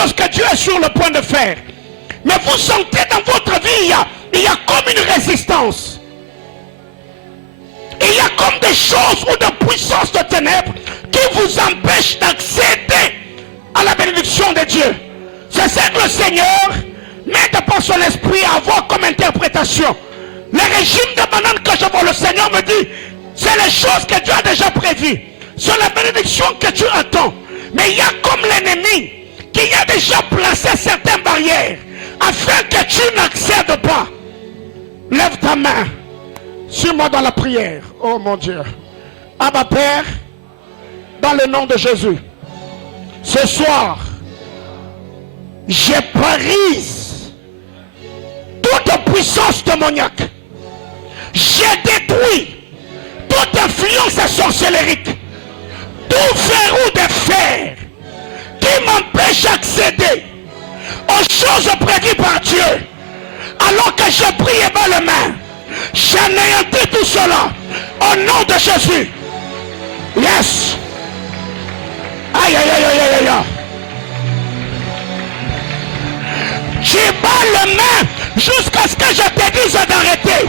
chose que Dieu est sur le point de faire. Mais vous sentez dans votre vie, il y a comme une résistance. Il y a comme des choses ou des puissances de ténèbres qui vous empêchent d'accéder à la bénédiction de Dieu. C'est ça que le Seigneur met par son esprit à avoir comme interprétation. Le régime de banane que je vois, le Seigneur me dit, c'est les choses que Dieu a déjà prévues. C'est la bénédiction que tu attends. Mais il y a comme l'ennemi qui a déjà placé certaines barrières afin que tu n'accèdes pas. Lève ta main. Suis-moi dans la prière. Oh mon Dieu. Abba Père, dans le nom de Jésus, ce soir, je brise toute puissance démoniaque. J'ai détruit toute influence sorcellérique, tout verrou de fer qui m'empêche d'accéder aux choses prévues par Dieu. Alors que je prie et bats les mains, j'anéantis tout cela au nom de Jésus. Yes. Aïe aïe aïe aïe aïe aïe. Je bats les mains jusqu'à ce que je te dise d'arrêter.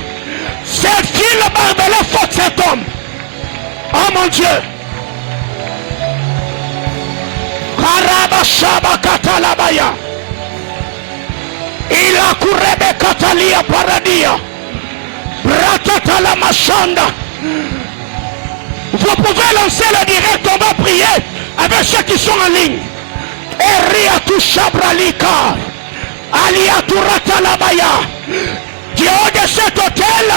C'est qui le barbelé, faut que ça tombe. Oh mon Dieu. Karabashaba katalabaya. Il a couré katalia paradia. Bratatala machanda. Vous pouvez lancer le direct, on va prier avec ceux qui sont en ligne. Eriatu shabralika. Aliaturata labaya. Du haut de cet hôtel,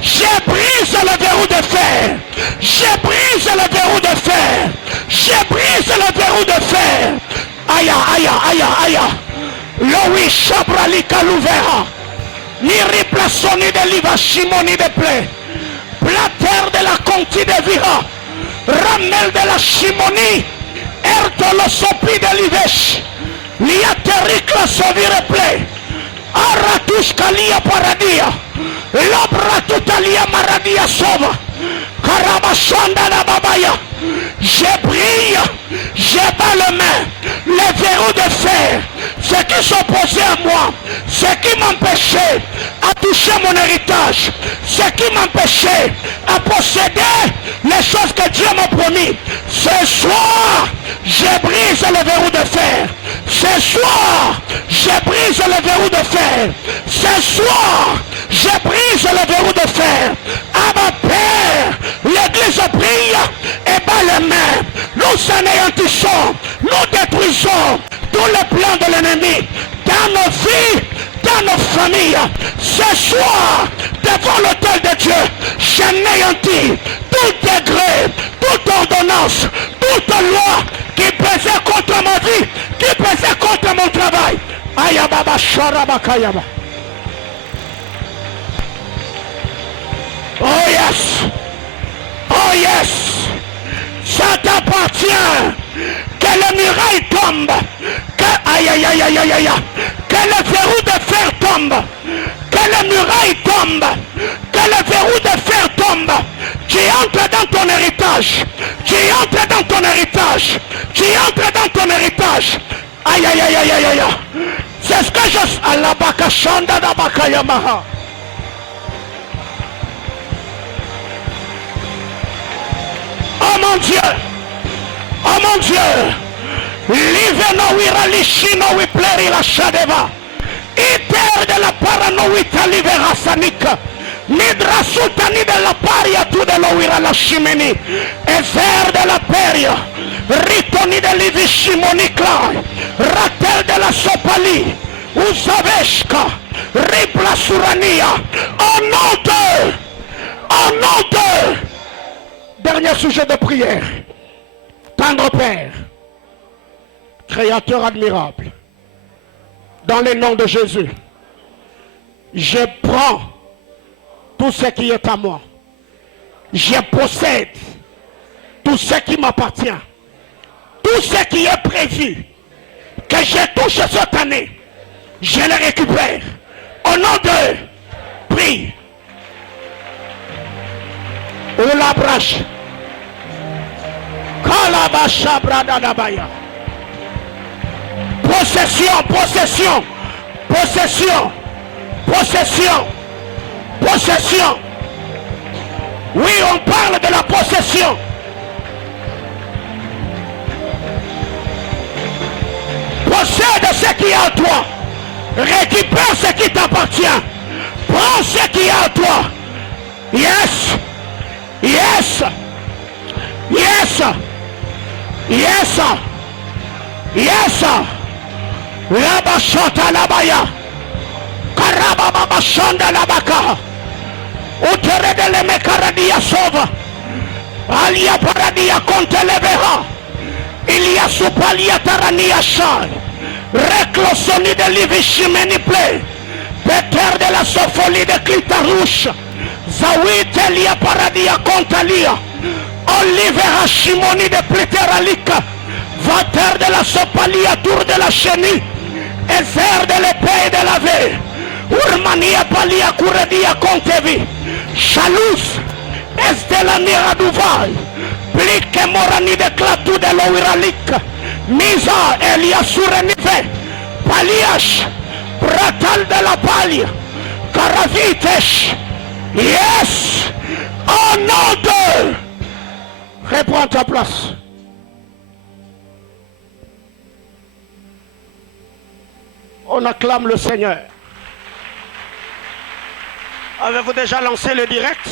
je brise le verrou de fer. Je brise le verrou de fer. Je brise le verrou de fer. Aïe, aïe, aïe, aïe. Loï Chabralika l'ouvert. Ni replaçoni de l'iva chimoni de plaie. Plater de la conti de vira. Ramel de la chimoni. Ertolosopi de l'ivèche. Liateric la sovire plaie. Aratush kalia paradia. Labra tutalia maradia sova. Karabashanda la babaya. Je brille, je bats les mains, les verrous de fer, ceux qui s'opposaient à moi, ceux qui m'empêchaient à toucher mon héritage, ceux qui m'empêchaient à posséder les choses que Dieu m'a promis. Ce soir, je brise le verrou de fer. Ce soir, je brise le verrou de fer. Ce soir, je brise le verrou de fer. À ma Père, l'église brille et bat les mains. Nous anéantissons, nous détruisons tous les plans de l'ennemi dans nos vies, dans nos familles. Ce soir, devant l'autel de Dieu, j'anéantis tout décret, toute ordonnance, toute loi qui pesait contre ma vie, qui pesait contre mon travail. Ayababa Sharabakayaba. Oh yes! Oh yes! Ça t'appartient. Que le muraille tombe. Que, aïe aïe aïe aïe aïe aïe. Que le verrou de fer tombe. Que le muraille tombe. Que le verrou de fer tombe. Tu entres dans ton héritage. Tu entres dans ton héritage. Tu entres dans ton héritage. Aïe aïe aïe aïe aïe aïe. C'est ce que je... Alabaka shanda da bakayamaha. Oh mon Dieu, oh mon Dieu, liveno wira lishino wipleri la shadeva, iter de la parano wita livera sanika, midrasutani de la paria tu de lo wira la shimeni, e ver de la peria, ritoni de livishimoni clay, ratel de la sopali, uzaveshka, ripla surania, au nom de, dernier sujet de prière. Tendre Père, Créateur admirable, dans le nom de Jésus, je prends tout ce qui est à moi. Je possède tout ce qui m'appartient. Tout ce qui est prévu, que je touche cette année, je le récupère. Au nom de, prie. Ou la brache. Kalabasha bradadabaya. Possession, possession, possession, possession, possession. Oui, on parle de la possession. Possède ce qui est à toi. Récupère ce qui t'appartient. Prends ce qui est à toi. Yes. Yes. Yes. Yes. Yes. Rabashota labaya. Karababa shonda labaka. Uteredele mekaradia sova. Alia paradia kontelebeha. Ilia supalia tarania shai. Reclosoni de livishimeni play. Peter de la sofolie de clitarouche. Zawite lia paradia contalia. Olivera shimoni de pleteralika. Vater de la sopalia tour de la chenille. Ezer de l'épée de la veille. Urmania palia curadia contevi. Chalous. Estela niraduvai. Plique morani de clatu de l'oiralika. Misa elia surenive. Paliash. Pratal de la palia. Caravitesh. Yes. Au nom de. Reprends ta place. On acclame le Seigneur. Avez-vous déjà lancé le direct?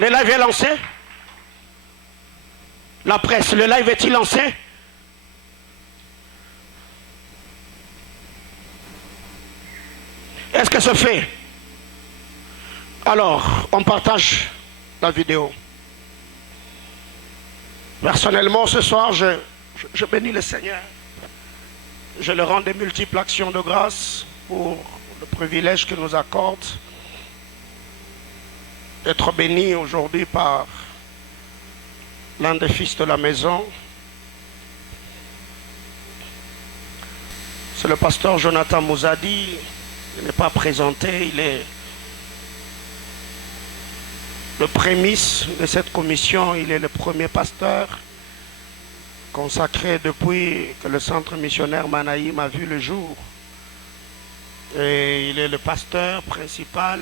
Le live est lancé? La presse, le live est-il lancé? Est-ce que ça fait? Alors, on partage la vidéo. Personnellement, ce soir, je bénis le Seigneur. Je le rends des multiples actions de grâce pour le privilège qu'il nous accorde d'être béni aujourd'hui par l'un des fils de la maison. C'est le pasteur Jonathan Mouzadi. Il n'est pas présenté, il est le prémisse de cette commission, il est le premier pasteur consacré depuis que le centre missionnaire Manaïm a vu le jour. Et il est le pasteur principal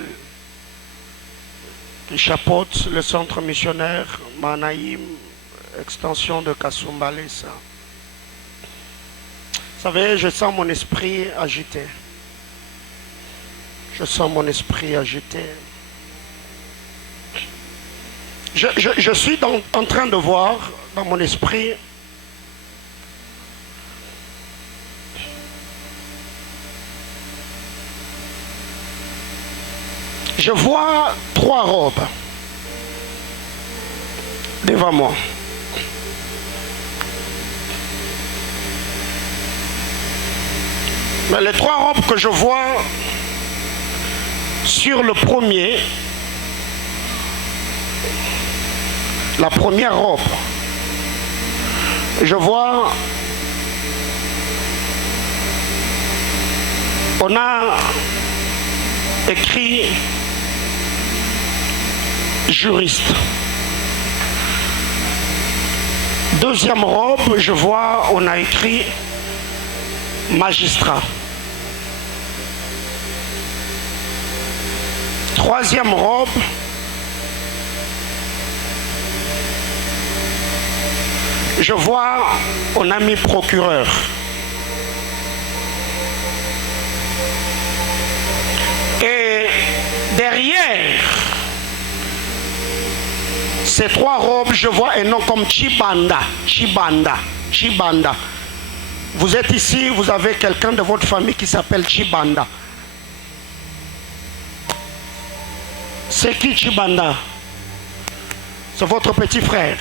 qui chapeaute le centre missionnaire Manaïm, extension de Kasumbalesa. Vous savez, je sens mon esprit agité. Je sens mon esprit agité. Je suis en train de voir dans mon esprit je vois 3 robes devant moi. Mais les 3 robes que je vois sur le premier, la première robe, je vois, on a écrit juriste. Deuxième robe, je vois, on a écrit magistrat. Troisième robe, je vois, on a mis procureur. Et derrière ces 3 robes, je vois un nom comme Chibanda. Chibanda. Chibanda. Vous êtes ici, vous avez quelqu'un de votre famille qui s'appelle Chibanda. C'est qui Chibanda? C'est votre petit frère.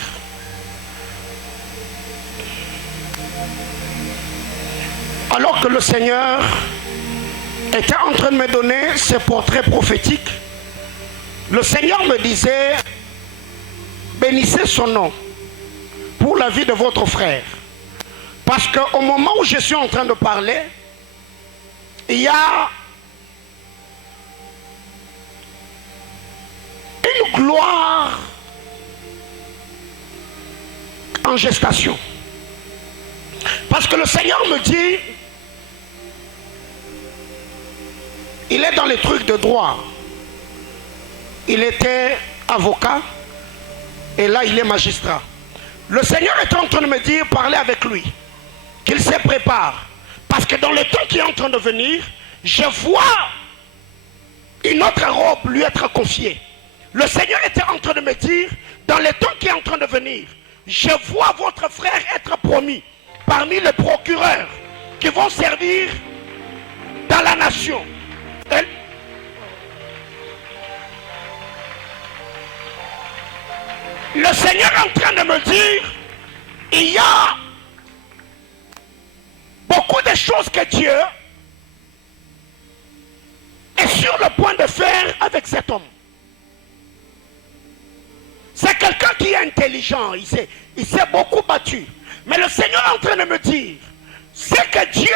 Alors que le Seigneur était en train de me donner ce portrait prophétique, le Seigneur me disait, bénissez son nom pour la vie de votre frère. Parce qu'au moment où je suis en train de parler, il y a une gloire en gestation. Parce que le Seigneur me dit, il est dans les trucs de droit. Il était avocat et là il est magistrat. Le Seigneur est en train de me dire, parlez avec lui, qu'il se prépare. Parce que dans le temps qui est en train de venir, je vois une autre robe lui être confiée. Le Seigneur était en train de me dire, dans le temps qui est en train de venir, je vois votre frère être promis parmi les procureurs qui vont servir dans la nation. Le Seigneur est en train de me dire, il y a beaucoup de choses que Dieu est sur le point de faire avec cet homme. C'est quelqu'un qui est intelligent, il s'est beaucoup battu. Mais le Seigneur est en train de me dire, ce que Dieu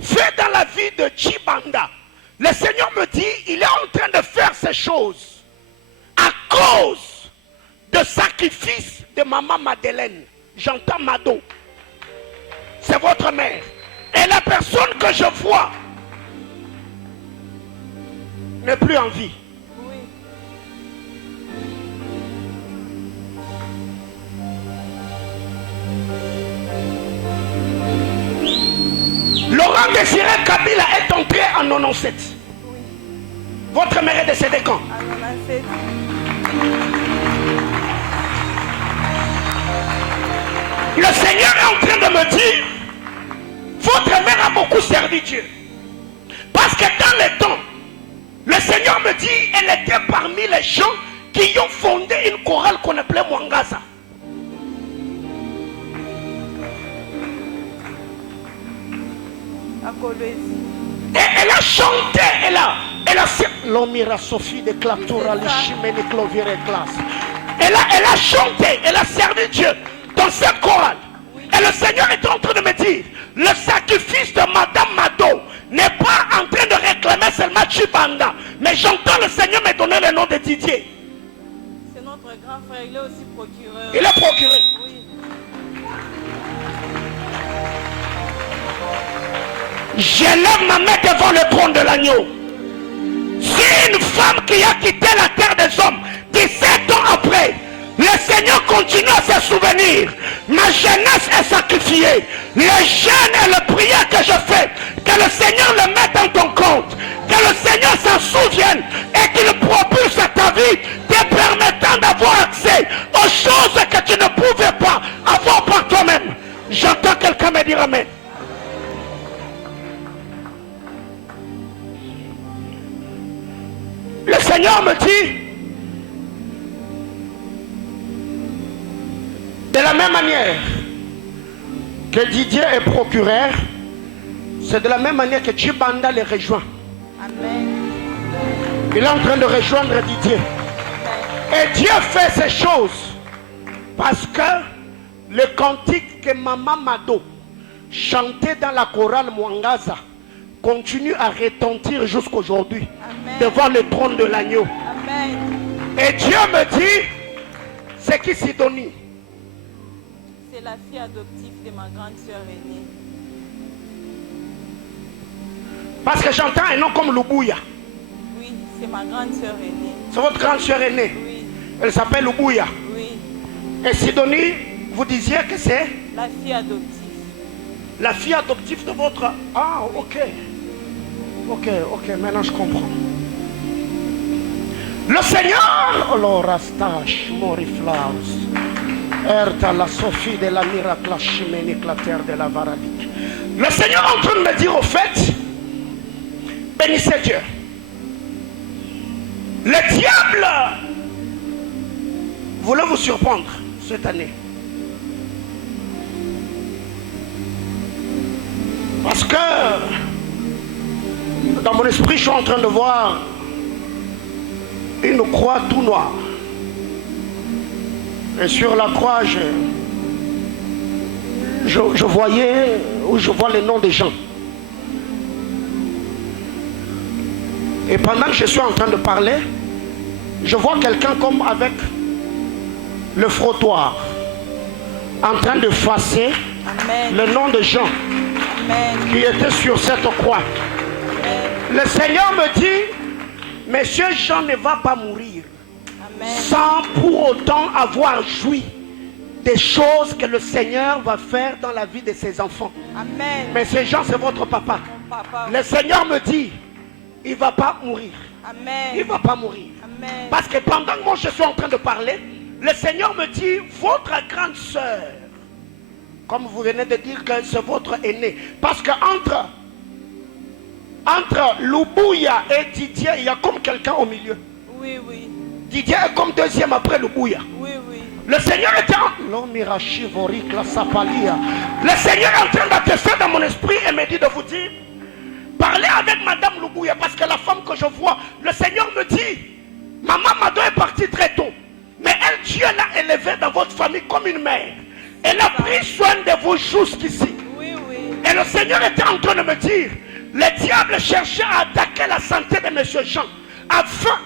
fait dans la vie de Chibanda, le Seigneur me dit, il est en train de faire ces choses à cause de sacrifice de maman Madeleine. J'entends Mado. C'est votre mère. Et la personne que je vois n'est plus en vie. Laurent Désiré Kabila est entré en 97. Oui. Votre mère est décédée quand? En 97. Le Seigneur est en train de me dire, votre mère a beaucoup servi Dieu. Parce que dans les temps, le Seigneur me dit, elle était parmi les gens qui ont fondé une chorale qu'on appelait Mwangaza. Et elle a chanté, elle a l'Omira Sophie de Clatura, l'Ichimene Clovire classe. Elle a chanté, elle a servi Dieu dans cette chorale. Et le Seigneur est en train de me dire, le sacrifice de Madame Mado n'est pas en train de réclamer seulement Chibanda, mais j'entends le Seigneur me donner le nom de Didier. C'est notre grand frère, il est aussi procureur. Il est procureur. Oui. Je lève ma main devant le trône de l'agneau. Si une femme qui a quitté la terre des hommes, 17 ans après, le Seigneur continue à se souvenir, ma jeunesse est sacrifiée, le jeûne et le prière que je fais, que le Seigneur le mette en ton compte, que le Seigneur s'en souvienne et qu'il propulse ta vie, te permettant d'avoir accès aux choses que tu ne pouvais pas avoir par toi-même. J'entends quelqu'un me dire amen. Le Seigneur me dit, de la même manière que Didier est procureur, c'est de la même manière que Chibanda les rejoint. Amen. Il est en train de rejoindre Didier. Et Dieu fait ces choses parce que le cantique que Maman Mado chantait dans la chorale Mwangaza continue à retentir jusqu'aujourd'hui devant le trône de l'agneau. Et Dieu me dit, c'est qui Sidonie? C'est la fille adoptive de ma grande sœur aînée. Parce que j'entends un nom comme Lubuya. Oui, c'est ma grande sœur aînée. C'est votre grande sœur aînée? Oui. Elle s'appelle Lubuya. Oui. Et Sidonie, vous disiez que c'est? La fille adoptive. La fille adoptive de votre... Ah, ok. Ok, maintenant je comprends. Le Seigneur, oh Rastache, Moriflaus, Erta la Sophie de la miracle, Chimenique, la terre de la Varadique. Le Seigneur est en train de me dire au fait, bénissez Dieu. Le diable voulait vous surprendre cette année. Parce que dans mon esprit, je suis en train de voir une croix tout noire. Et sur la croix, je voyais, ou je vois les noms des gens. Et pendant que je suis en train de parler, je vois quelqu'un comme avec le frottoir, en train de effacer Amen. Le nom de Jean Amen. qui était sur cette croix. Amen. Le Seigneur me dit, Monsieur Jean ne va pas mourir Amen. sans pour autant avoir joui des choses que le Seigneur va faire dans la vie de ses enfants. Amen. Monsieur Jean, c'est votre papa. Mon papa. Le Seigneur me dit, il ne va pas mourir. Amen. Il ne va pas mourir. Amen. Parce que pendant que moi je suis en train de parler, le Seigneur me dit, votre grande sœur, comme vous venez de dire que c'est votre aîné, parce que entre Lubuya et Didier, il y a comme quelqu'un au milieu. Oui, oui. Didier est comme deuxième après Lubuya. Oui, oui. Le Seigneur est en... Le Seigneur est en train d'attester dans mon esprit et me dit de vous dire, parlez avec Madame Lubuya, parce que la femme que je vois, le Seigneur me dit, Maman Mado est partie très tôt, mais elle, Dieu l'a élevée dans votre famille comme une mère. Elle a pris soin de vous jusqu'ici. Oui, oui. Et le Seigneur était en train de me dire, le diable cherchait à attaquer la santé de M. Jean, afin...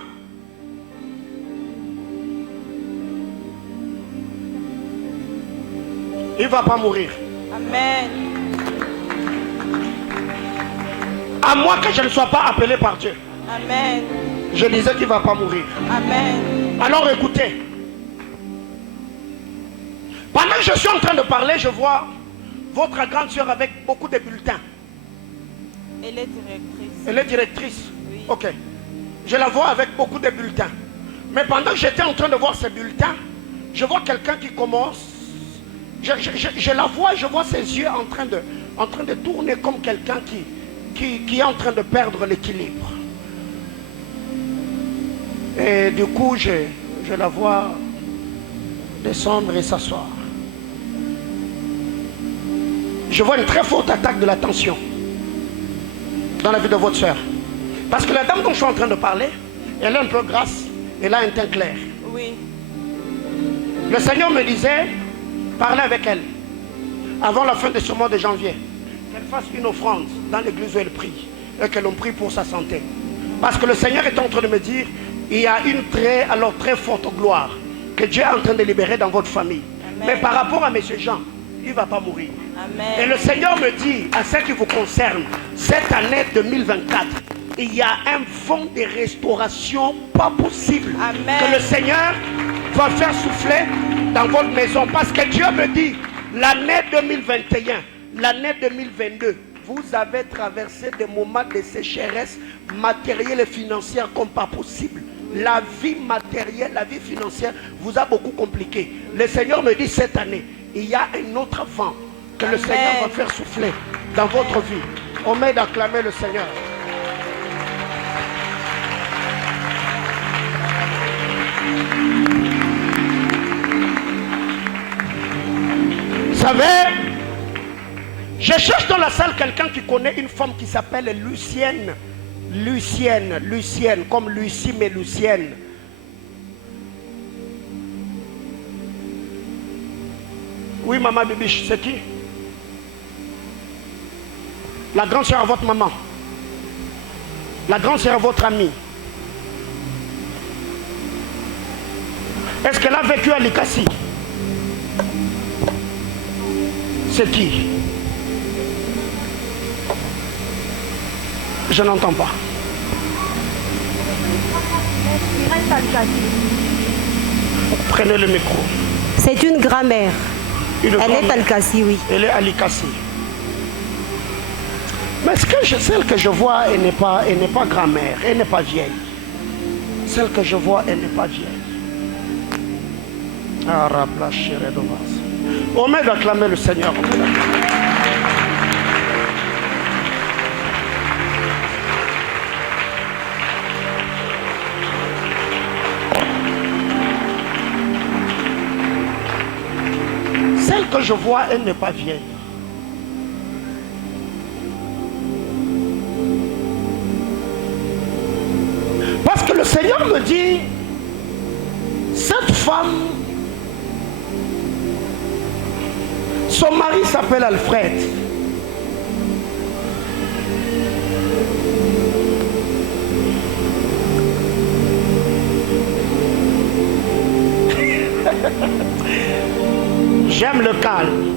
Il ne va pas mourir. Amen. À moins que je ne sois pas appelé par Dieu. Amen. Je disais qu'il ne va pas mourir. Amen. Alors écoutez. Pendant que je suis en train de parler, je vois votre grande soeur avec beaucoup de bulletins. Elle est directrice. Elle est directrice. Oui. Ok. Je la vois avec beaucoup de bulletins. Mais pendant que j'étais en train de voir ces bulletins, je vois quelqu'un qui commence. Je la vois, je vois ses yeux en train de tourner comme quelqu'un qui est en train de perdre l'équilibre. Et du coup, je la vois descendre et s'asseoir. Je vois une très forte attaque de la tension dans la vie de votre soeur. Parce que la dame dont je suis en train de parler, elle est un peu grasse, elle a un teint clair. Oui. Le Seigneur me disait, parlez avec elle, avant la fin de ce mois de janvier, qu'elle fasse une offrande dans l'église où elle prie, et que l'on prie pour sa santé. Parce que le Seigneur est en train de me dire, il y a une très forte gloire que Dieu est en train de libérer dans votre famille. Amen. Mais par rapport à M. Jean, il ne va pas mourir. Amen. Et le Seigneur me dit, à ce qui vous concerne, cette année 2024, il y a un fond de restauration pas possible. Amen. Que le Seigneur va faire souffler dans votre maison. Parce que Dieu me dit, l'année 2021, l'année 2022, vous avez traversé des moments de sécheresse matérielle et financière comme pas possible. La vie matérielle, la vie financière vous a beaucoup compliqué. Le Seigneur me dit cette année, il y a un autre vent que le Seigneur va faire souffler dans votre vie. On met d'acclamer le Seigneur. Vous savez, je cherche dans la salle quelqu'un qui connaît une femme qui s'appelle Lucienne. Lucienne, comme Lucie, mais Lucienne. Oui, maman Bibiche, c'est qui? La grande sœur à votre maman. La grande sœur à votre amie. Est-ce qu'elle a vécu à Likasi? C'est qui? Je n'entends pas. Prenez le micro. C'est une grand-mère. Elle est à Likasi, oui. Elle est à Likasi. Mais celle que je vois, elle n'est pas grand-mère, elle n'est pas vieille. Celle que je vois, elle n'est pas vieille. On met d'acclamer le Seigneur. Celle que je vois, elle n'est pas vieille. Parce que le Seigneur me dit, cette femme, son mari s'appelle Alfred. J'aime le calme.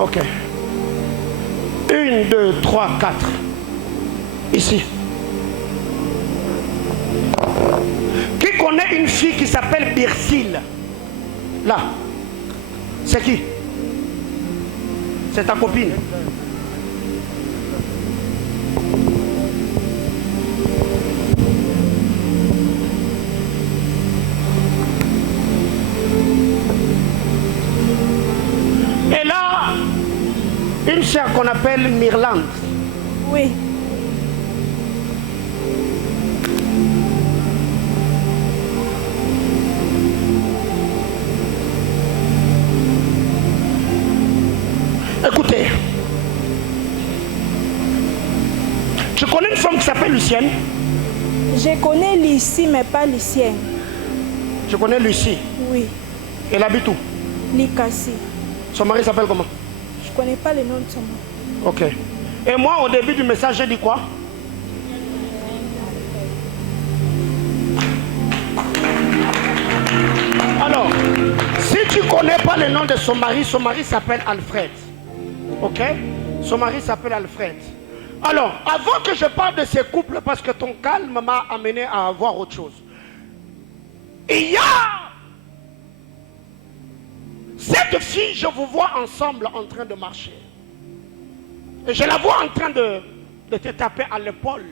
Ok. 1, 2, 3, 4. Ici. Qui connaît une fille qui s'appelle Birsile? Là. C'est qui? C'est ta copine. Et là, une sœur qu'on appelle Myrlande. Oui. Écoutez, je connais une femme qui s'appelle Lucienne. Je connais Lucie, mais pas Lucienne. Je connais Lucie. Oui. Elle habite où? Likasi. Son mari s'appelle comment? Je connais pas le nom de son mari. Ok. Et moi, au début du message, j'ai dit quoi? Alors, si tu connais pas le nom de son mari s'appelle Alfred. Ok? Son mari s'appelle Alfred. Alors, avant que je parle de ces couples, parce que ton calme m'a amené à voir autre chose. Il y a cette fille, je vous vois ensemble en train de marcher. Et je la vois en train de te taper à l'épaule.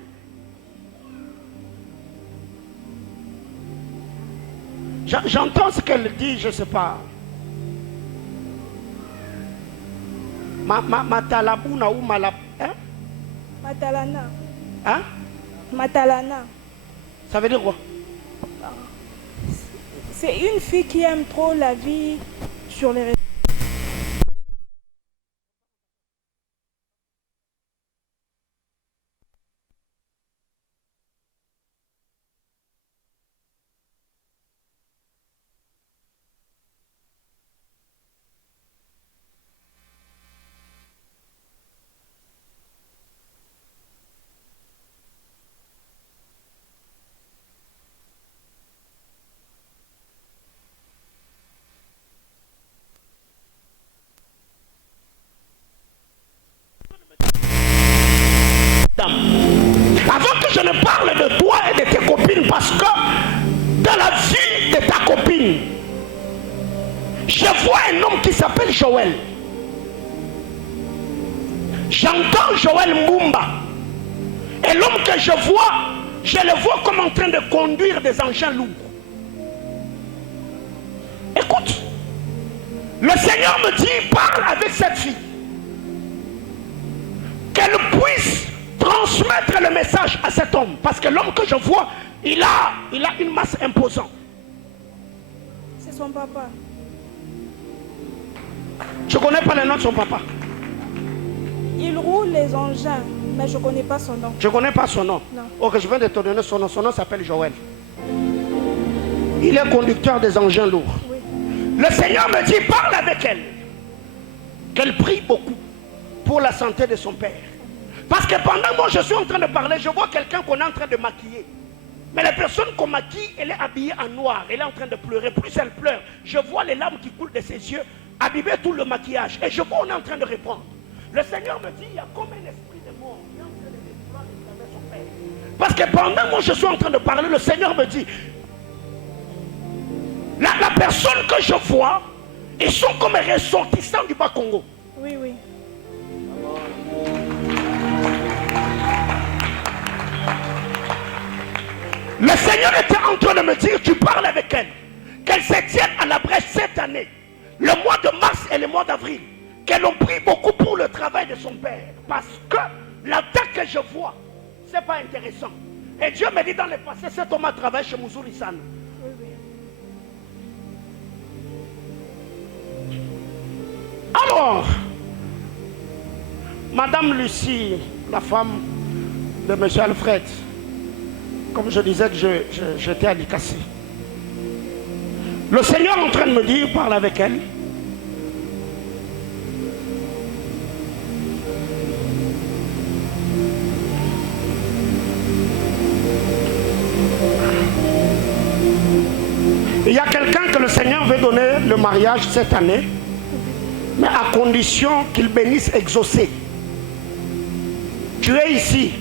J'entends ce qu'elle dit, je ne sais pas. Matalabouna ou Malab. Hein? Matalana. Hein? Matalana. Ça veut dire quoi? C'est une fille qui aime trop la vie sur les réseaux. Avant que je ne parle de toi et de tes copines, parce que dans la vie de ta copine, je vois un homme qui s'appelle Joël. J'entends Joël Mbumba. Et l'homme que je le vois comme en train de conduire des engins lourds. Écoute, le Seigneur me dit, parle avec cette fille. Qu'elle puisse transmettre le message à cet homme. Parce que l'homme que je vois, il a une masse imposante. C'est son papa. Je ne connais pas le nom de son papa. Il roule les engins, mais je ne connais pas son nom. Je ne connais pas son nom. Non. Ok, je viens de te donner son nom. Son nom s'appelle Joël. Il est conducteur des engins lourds. Oui. Le Seigneur me dit, parle avec elle. Qu'elle prie beaucoup pour la santé de son père. Parce que pendant que moi je suis en train de parler, je vois quelqu'un qu'on est en train de maquiller. Mais la personne qu'on maquille, elle est habillée en noir. Elle est en train de pleurer. Plus elle pleure, je vois les larmes qui coulent de ses yeux, abîmer tout le maquillage. Et je vois on est en train de répondre. Le Seigneur me dit, il y a comme un esprit de mort. Il est en train de détruire son père. Parce que pendant que moi je suis en train de parler, le Seigneur me dit, la personne que je vois, ils sont comme ressortissants du Bas-Congo. Oui, oui. Le Seigneur était en train de me dire, tu parles avec elle, qu'elle se tienne à la brèche cette année, le mois de mars et le mois d'avril, qu'elle en prie beaucoup pour le travail de son père, parce que l'attaque que je vois, c'est pas intéressant. Et Dieu me dit dans le passé, cet homme a travaillé chez Mouzouri-san. Oui, oui. Alors, Madame Lucie, la femme de M. Alfred, comme je disais que j'étais à Likasi. Le Seigneur est en train de me dire, parle avec elle. Il y a quelqu'un que le Seigneur veut donner le mariage cette année. Mais à condition qu'il bénisse exaucé. Tu es ici,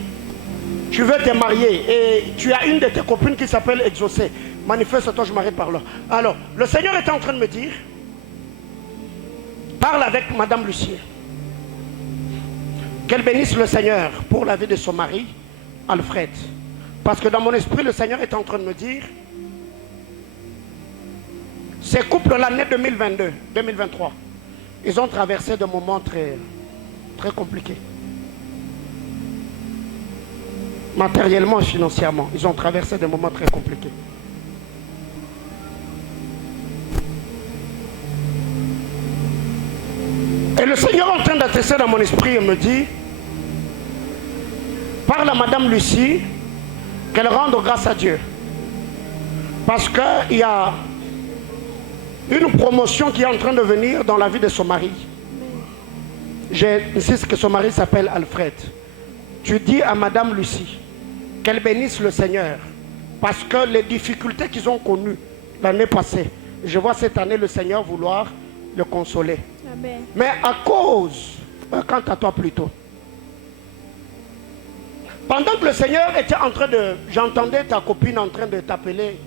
tu veux te marier et tu as une de tes copines qui s'appelle exaucé. Manifeste-toi, je m'arrête par là. Alors, le Seigneur était en train de me dire, parle avec Madame Lucie. Qu'elle bénisse le Seigneur pour la vie de son mari, Alfred. Parce que dans mon esprit, le Seigneur est en train de me dire, ces couples l'année 2022, 2023, ils ont traversé des moments très, très compliqués. Matériellement et financièrement, ils ont traversé des moments très compliqués. Et le Seigneur est en train d'attester dans mon esprit et me dit, parle à Madame Lucie, qu'elle rende grâce à Dieu. Parce qu'il y a une promotion qui est en train de venir dans la vie de son mari. J'insiste que son mari s'appelle Alfred. Tu dis à Madame Lucie qu'elle bénisse le Seigneur. Parce que les difficultés qu'ils ont connues l'année passée, je vois cette année le Seigneur vouloir le consoler. Amen. Mais à cause, quant à toi plutôt, pendant que le Seigneur était en train de... J'entendais ta copine en train de t'appeler,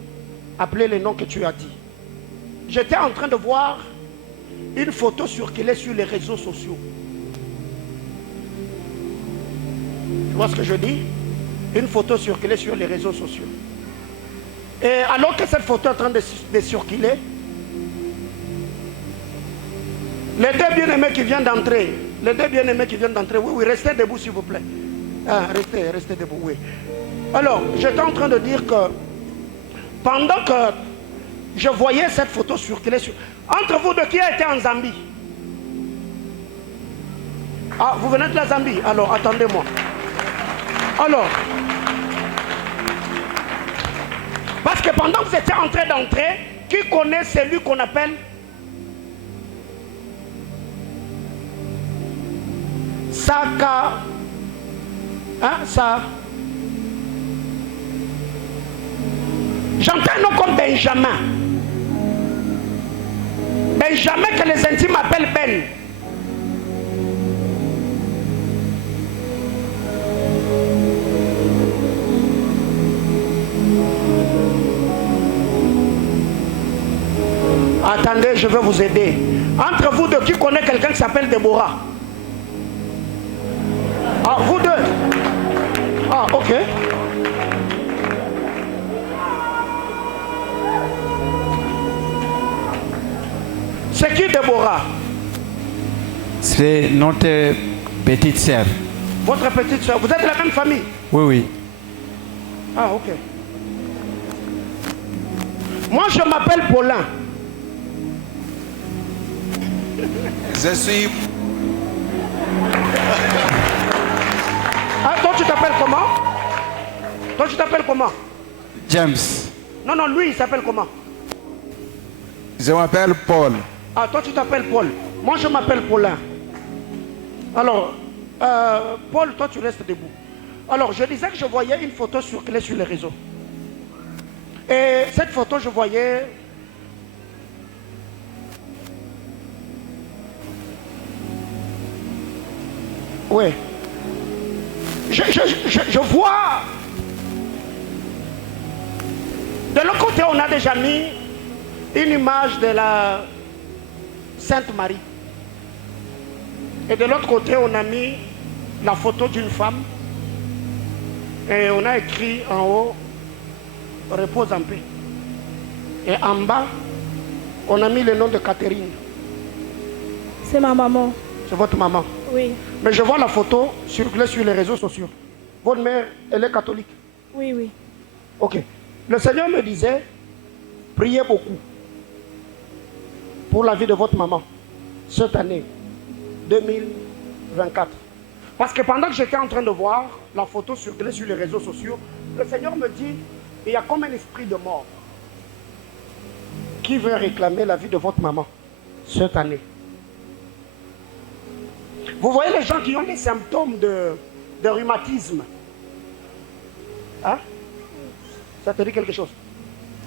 appeler les noms que tu as dit. J'étais en train de voir une photo circuler sur les réseaux sociaux. Tu vois ce que je dis? Une photo circuler sur les réseaux sociaux. Et alors que cette photo est en train de circuler, les deux bien-aimés qui viennent d'entrer, oui, oui, restez debout s'il vous plaît. Ah, restez debout, oui. Alors, j'étais en train de dire que pendant que je voyais cette photo circuler sur... Entre vous deux, qui a été en Zambie? Ah, vous venez de la Zambie? Alors, attendez-moi. Alors, parce que pendant que vous étiez en train d'entrer, qui connaît celui qu'on appelle Saka? Hein, ça? J'entends un nom comme Benjamin. Benjamin que les intimes appellent Ben. Attendez, je vais vous aider. Entre vous deux, qui connaît quelqu'un qui s'appelle Déborah? Ah, vous deux? Ah, ok. C'est qui Déborah? C'est notre petite sœur. Votre petite soeur. Vous êtes de la même famille? Oui, oui. Ah, ok. Moi, je m'appelle Paulin. Je suis... Ah, toi, tu t'appelles comment? Toi, tu t'appelles comment? James. Non, non, lui, il s'appelle comment? Je m'appelle Paul. Ah, toi, tu t'appelles Paul. Moi, je m'appelle Paulin. Alors, Paul, toi, tu restes debout. Alors, je disais que je voyais une photo circuler sur les réseaux. Et cette photo, je voyais... Oui. Je vois... De l'autre côté, on a déjà mis une image de la Sainte Marie. Et de l'autre côté, on a mis la photo d'une femme. Et on a écrit en haut, repose en paix. Et en bas, on a mis le nom de Catherine. C'est ma maman. C'est votre maman. Oui. Mais je vois la photo circuler sur les réseaux sociaux. Votre mère, elle est catholique? Oui, oui. Ok. Le Seigneur me disait, priez beaucoup pour la vie de votre maman cette année 2024. Parce que pendant que j'étais en train de voir la photo circuler sur les réseaux sociaux, le Seigneur me dit, il y a comme un esprit de mort qui veut réclamer la vie de votre maman cette année. Vous voyez les gens qui ont des symptômes de rhumatisme. Hein? Ça te dit quelque chose?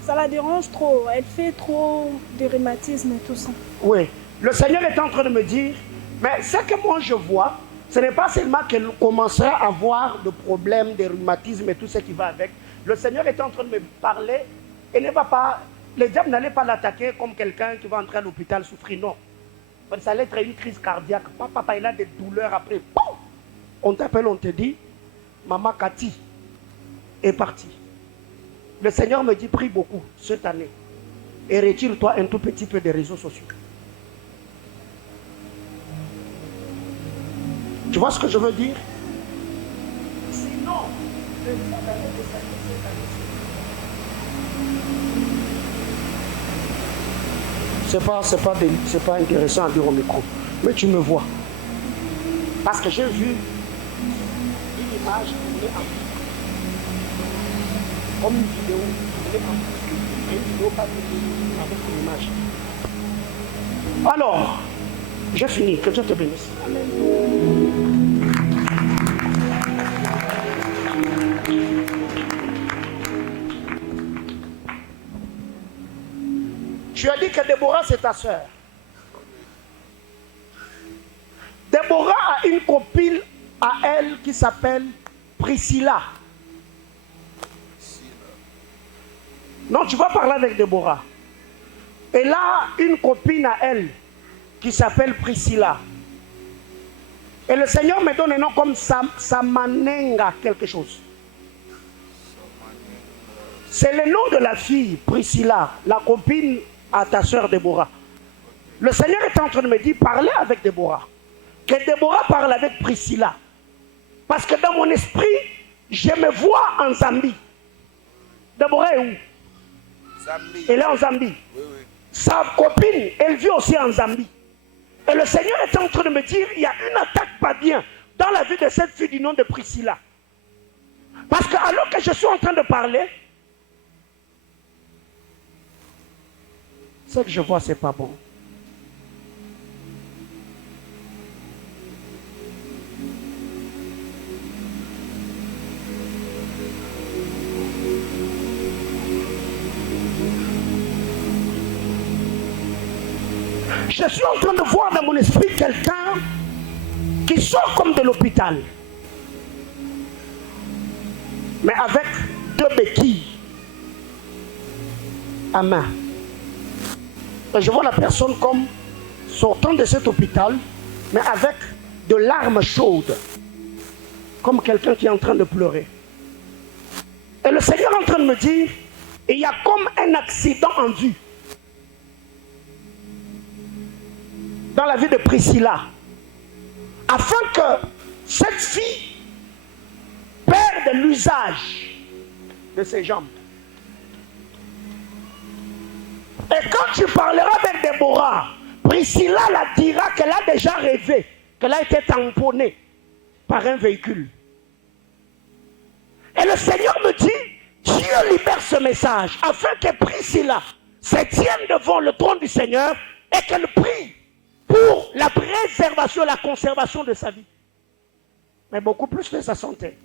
Ça la dérange trop. Elle fait trop de rhumatisme et tout ça. Oui. Le Seigneur est en train de me dire, mais ce que moi je vois, ce n'est pas seulement qu'elle commencerait à avoir de problèmes, des rhumatismes et tout ce qui va avec. Le Seigneur est en train de me parler et ne va pas, le diable n'allait pas l'attaquer comme quelqu'un qui va entrer à l'hôpital souffrir, non. Ça allait être une crise cardiaque. Papa, il a des douleurs après. Boum! On t'appelle, on te dit, maman Cathy est partie. Le Seigneur me dit, prie beaucoup cette année et retire-toi un tout petit peu des réseaux sociaux. Tu vois ce que je veux dire? Sinon, c'est pas intéressant à dire au micro. Mais tu me vois. Parce que j'ai vu une image qui est en comme une vidéo qui est en une vidéo pas avec une image. Alors, j'ai fini. Que Dieu te bénisse. Amen. Tu as dit que Déborah, c'est ta soeur. Déborah a une copine à elle qui s'appelle Priscilla. Non, tu vas parler avec Déborah. Elle a une copine à elle qui s'appelle Priscilla. Et le Seigneur me donne un nom comme Samanenga, quelque chose. C'est le nom de la fille, Priscilla, la copine à ta soeur Déborah. Le Seigneur est en train de me dire, parlez avec Déborah. Que Déborah parle avec Priscilla. Parce que dans mon esprit, je me vois en Zambie. Déborah est où? Zambie. Elle est en Zambie. Oui, oui. Sa copine, elle vit aussi en Zambie. Et le Seigneur est en train de me dire, il y a une attaque pas bien dans la vie de cette fille du nom de Priscilla. Parce que alors que je suis en train de parler, ce que je vois, c'est pas bon. Je suis en train de voir dans mon esprit quelqu'un qui sort comme de l'hôpital, mais avec 2 béquilles à main. Et je vois la personne comme sortant de cet hôpital, mais avec de larmes chaudes, comme quelqu'un qui est en train de pleurer. Et le Seigneur est en train de me dire, il y a comme un accident en vue dans la vie de Priscilla, afin que cette fille perde l'usage de ses jambes. Et quand tu parleras avec Déborah, Priscilla la dira qu'elle a déjà rêvé, qu'elle a été tamponnée par un véhicule. Et le Seigneur me dit, Dieu libère ce message afin que Priscilla se tienne devant le trône du Seigneur et qu'elle prie pour la préservation, la conservation de sa vie. Mais beaucoup plus de sa santé.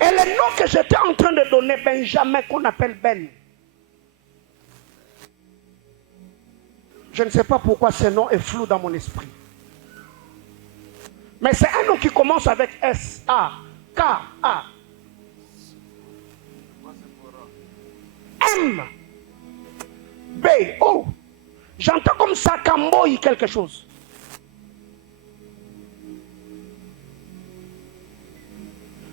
Et le nom que j'étais en train de donner, Benjamin, qu'on appelle Ben. Je ne sais pas pourquoi ce nom est flou dans mon esprit. Mais c'est un nom qui commence avec S-A-K-A. M-B-O. J'entends comme ça Kamboy quelque chose.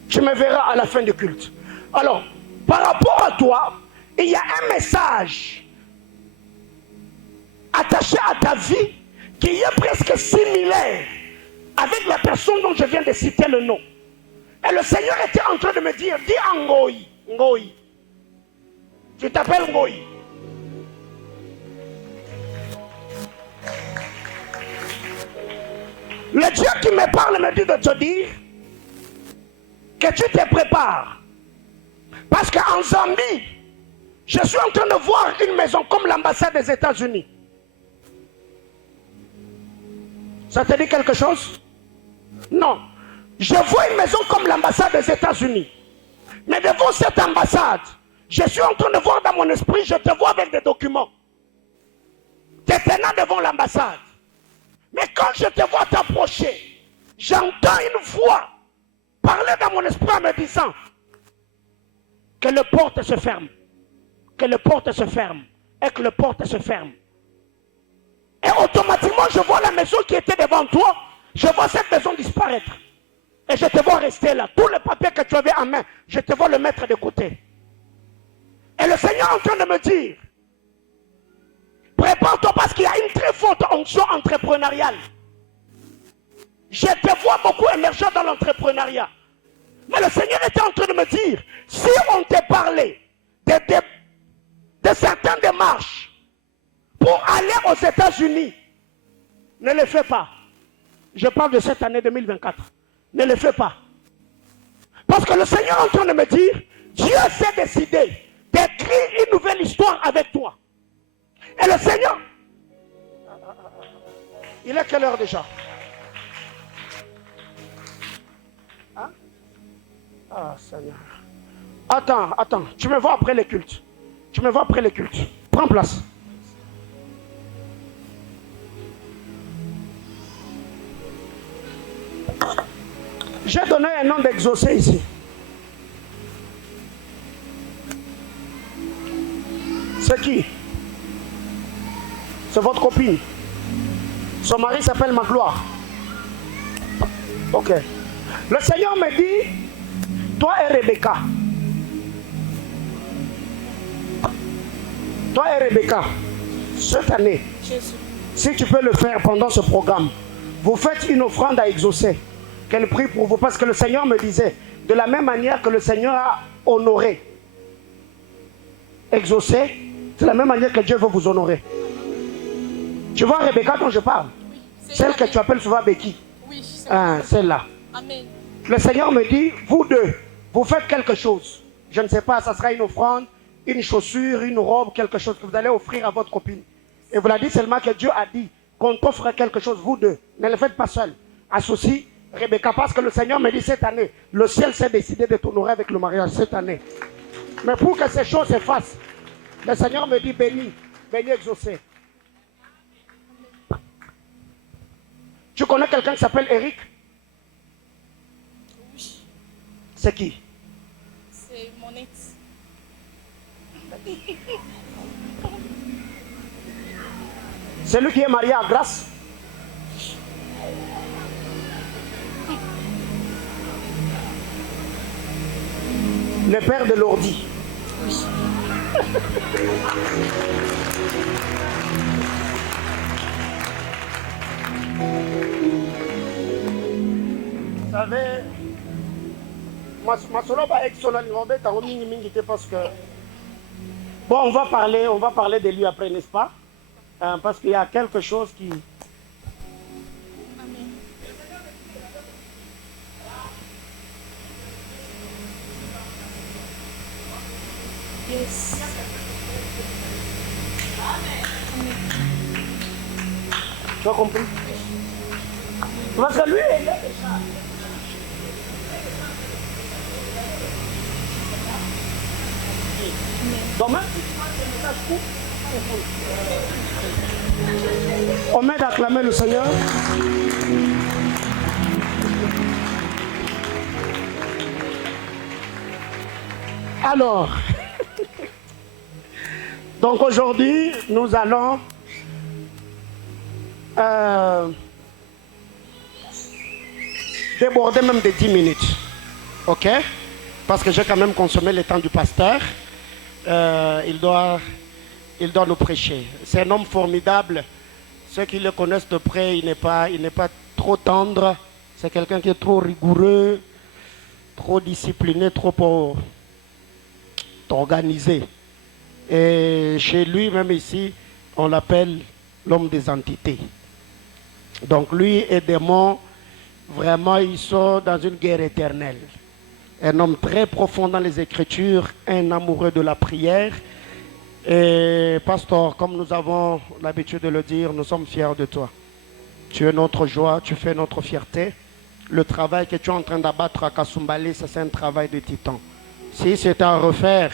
Tu me verras à la fin du culte. Alors, par rapport à toi, il y a un message attaché à ta vie qui est presque similaire avec la personne dont je viens de citer le nom. Et le Seigneur était en train de me dire, dis Ngoï, Ngoï. Tu t'appelles Ngoï. Le Dieu qui me parle me dit de te dire que tu te prépares. Parce qu'en Zambie, je suis en train de voir une maison comme l'ambassade des États-Unis. Ça te dit quelque chose? Non. Je vois une maison comme l'ambassade des États-Unis. Mais devant cette ambassade, Je suis en train de voir dans mon esprit, je te vois avec des documents. Tu es tenant devant l'ambassade. Mais quand je te vois t'approcher, j'entends une voix parler dans mon esprit en me disant que les portes se ferment. Que les portes se ferment. Et que les portes se ferment. Et automatiquement, je vois la maison qui était devant toi. Je vois cette maison disparaître. Et je te vois rester là. Tous les papiers que tu avais en main, je te vois le mettre de côté. Et le Seigneur est en train de me dire, prépare-toi parce qu'il y a une très forte onction entrepreneuriale. Je te vois beaucoup émerger dans l'entrepreneuriat. Mais le Seigneur était en train de me dire, si on te parlait de certaines démarches pour aller aux États-Unis, ne le fais pas. Je parle de cette année 2024. Ne le fais pas. Parce que le Seigneur est en train de me dire, Dieu s'est décidé d'écrire une nouvelle histoire avec toi. Et le Seigneur, il est quelle heure déjà? Hein? Ah Seigneur. Attends, tu me vois après les cultes. Tu me vois après les cultes. Prends place. J'ai donné un nom d'Exaucé ici. C'est qui? C'est votre copine. Son mari s'appelle Magloire. Ok. Le Seigneur me dit, toi et Rebecca. Toi et Rebecca, cette année, si tu peux le faire pendant ce programme, vous faites une offrande à Exaucé. Qu'elle prie pour vous. Parce que le Seigneur me disait, de la même manière que le Seigneur a honoré Exaucé, c'est la même manière que Dieu veut vous honorer. Tu vois Rebecca dont je parle? Oui, celle que tu appelles souvent Becky. Oui, celle-là. Amen. Le Seigneur me dit, vous deux, vous faites quelque chose. Je ne sais pas, ça sera une offrande, une chaussure, une robe, quelque chose que vous allez offrir à votre copine. Et vous l'avez dit seulement que Dieu a dit qu'on t'offre quelque chose, vous deux. Ne le faites pas seul. Associe Rebecca, parce que le Seigneur me dit cette année, le ciel s'est décidé de t'honorer avec le mariage cette année. Mais pour que ces choses se fassent, le Seigneur me dit béni, béni Exaucé. Tu connais quelqu'un qui s'appelle Eric? Oui, C'est qui? c'est mon ex. C'est lui qui est marié à Grâce? Le père de l'ordi. Oui. Vous savez, parce que bon, on va parler de lui après, n'est-ce pas? Parce qu'il y a quelque chose qui... Amen. Yes. Tu as compris? Parce que lui, il est déjà... Demain, on m'aide à acclamer le Seigneur. Alors, donc aujourd'hui, nous allons déborder même de 10 minutes. Ok? Parce que j'ai quand même consommé le temps du pasteur. Il doit nous prêcher. C'est un homme formidable. Ceux qui le connaissent de près, il n'est pas trop tendre. C'est quelqu'un qui est trop rigoureux, trop discipliné, trop organisé. Et chez lui, même ici, on l'appelle l'homme des entités. Donc lui et démons, vraiment, ils sont dans une guerre éternelle. Un homme très profond dans les Écritures, un amoureux de la prière. Et pasteur, comme nous avons l'habitude de le dire, nous sommes fiers de toi. Tu es notre joie, tu fais notre fierté. Le travail que tu es en train d'abattre à Kasumbalé, c'est un travail de titan. Si c'était à refaire,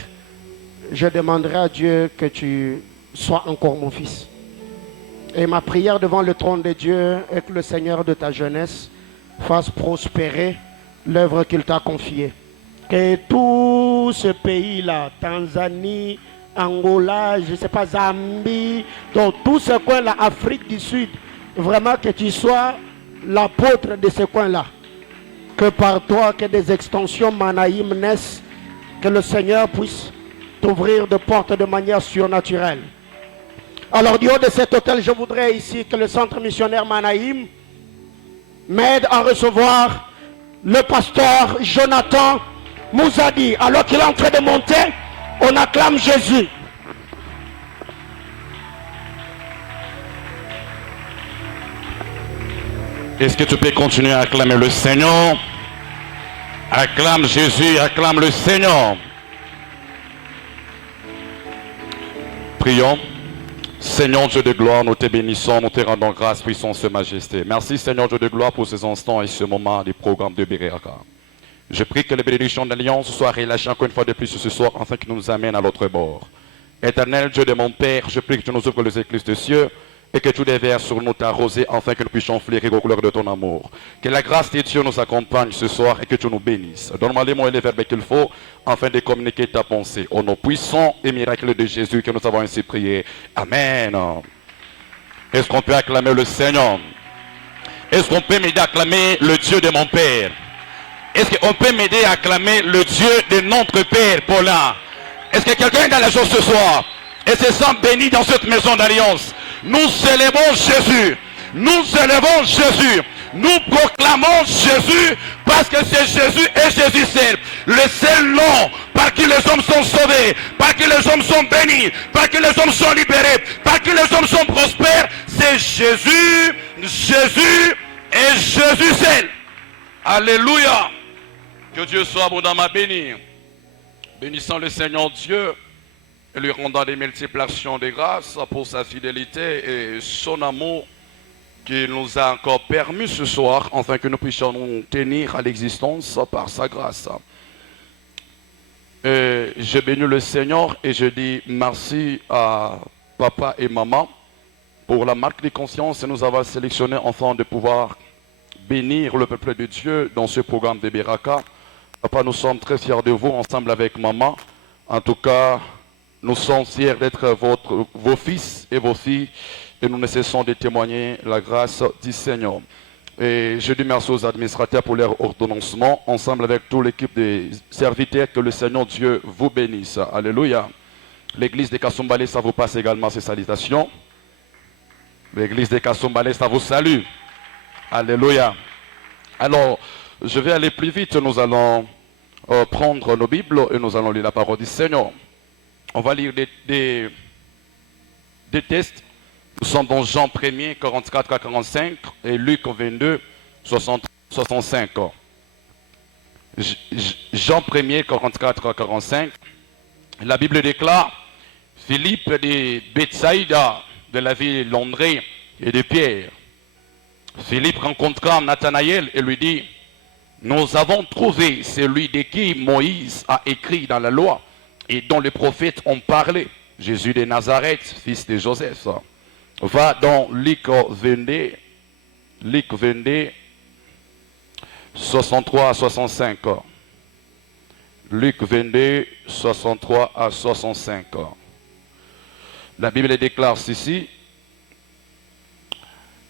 je demanderai à Dieu que tu sois encore mon fils. Et ma prière devant le trône de Dieu est que le Seigneur de ta jeunesse fasse prospérer l'œuvre qu'il t'a confiée. Que tout ce pays-là, Tanzanie, Angola, je ne sais pas, Zambie, donc tout ce coin-là, Afrique du Sud, vraiment que tu sois l'apôtre de ce coin-là. Que par toi, que des extensions Manaïm naissent, que le Seigneur puisse t'ouvrir de portes de manière surnaturelle. Alors du haut de cet hôtel, je voudrais ici que le centre missionnaire Manaïm m'aide à recevoir le pasteur Jonathan Mouzadi. Alors qu'il est en train de monter, on acclame Jésus. Est-ce que tu peux continuer à acclamer le Seigneur? Acclame Jésus, acclame le Seigneur. Prions. Seigneur Dieu de gloire, nous te bénissons, nous te rendons grâce, puissance et majesté. Merci Seigneur Dieu de gloire pour ces instants et ce moment du programme de Beraka. Je prie que les bénédictions d'alliance soient relâchées encore une fois de plus ce soir afin qu'ils nous amènent à l'autre bord. Éternel Dieu de mon Père, je prie que tu nous ouvres les écluses des cieux et que tu déverses sur nous ta rosée afin que nous puissions fleurir aux couleurs de ton amour. Que la grâce de Dieu nous accompagne ce soir et que tu nous bénisses. Donne-moi les mots et les verbes qu'il faut afin de communiquer ta pensée. Au nom puissant et miraculeux de Jésus que nous avons ainsi prié. Amen. Est-ce qu'on peut acclamer le Seigneur? Est-ce qu'on peut m'aider à acclamer le Dieu de mon Père? Est-ce qu'on peut m'aider à acclamer le Dieu de notre Père, Paulin? Est-ce que quelqu'un est dans la joie ce soir et se sent béni dans cette maison d'alliance? Nous célébrons Jésus. Nous célébrons Jésus. Nous proclamons Jésus parce que c'est Jésus et Jésus seul. Le seul nom par qui les hommes sont sauvés, par qui les hommes sont bénis, par qui les hommes sont libérés, par qui les hommes sont prospères, c'est Jésus, Jésus et Jésus seul. Alléluia. Que Dieu soit abondamment béni. Bénissons le Seigneur Dieu et lui rendant des multiplications de grâces pour sa fidélité et son amour qui nous a encore permis ce soir, afin que nous puissions nous tenir à l'existence par sa grâce. Et je bénis le Seigneur et je dis merci à papa et maman pour la marque de conscience que nous avons sélectionné afin de pouvoir bénir le peuple de Dieu dans ce programme de Beraka. Papa, nous sommes très fiers de vous ensemble avec maman. En tout cas, nous sommes fiers d'être vos fils et vos filles et nous ne cessons de témoigner la grâce du Seigneur. Et je dis merci aux administrateurs pour leur ordonnancement, ensemble avec toute l'équipe des serviteurs, que le Seigneur Dieu vous bénisse. Alléluia. L'église de Kassombale, ça vous passe également ces salutations. L'église de Kassombale, ça vous salue. Alléluia. Alors, je vais aller plus vite, nous allons prendre nos Bibles et nous allons lire la parole du Seigneur. On va lire des textes. Nous sommes dans Jean 1er, 44 à 45 et Luc 22, 65. Jean 1er, 44 à 45. La Bible déclare, Philippe de Bethsaïda, de la ville d'André et de Pierre. Philippe rencontra Nathanaël et lui dit, nous avons trouvé celui de qui Moïse a écrit dans la loi et dont les prophètes ont parlé, Jésus de Nazareth, fils de Joseph. Va dans Luc 22, 63 à 65. Luc 22, 63 à 65. La Bible déclare ceci,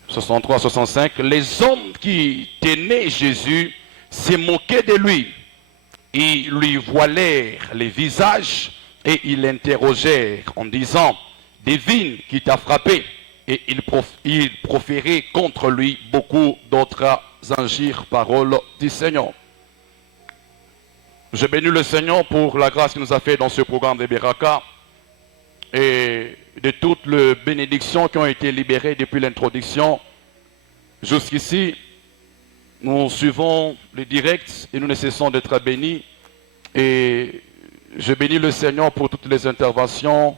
63 à 65. Les hommes qui tenaient Jésus se moquaient de lui. Ils lui voilèrent les visages et ils l'interrogèrent en disant, devine qui t'a frappé. Et ils proféraient contre lui beaucoup d'autres injures, paroles du Seigneur. Je bénis le Seigneur pour la grâce qu'il nous a fait dans ce programme de Beraka et de toutes les bénédictions qui ont été libérées depuis l'introduction. Jusqu'ici, nous suivons les directs et nous ne cessons d'être bénis. Et je bénis le Seigneur pour toutes les interventions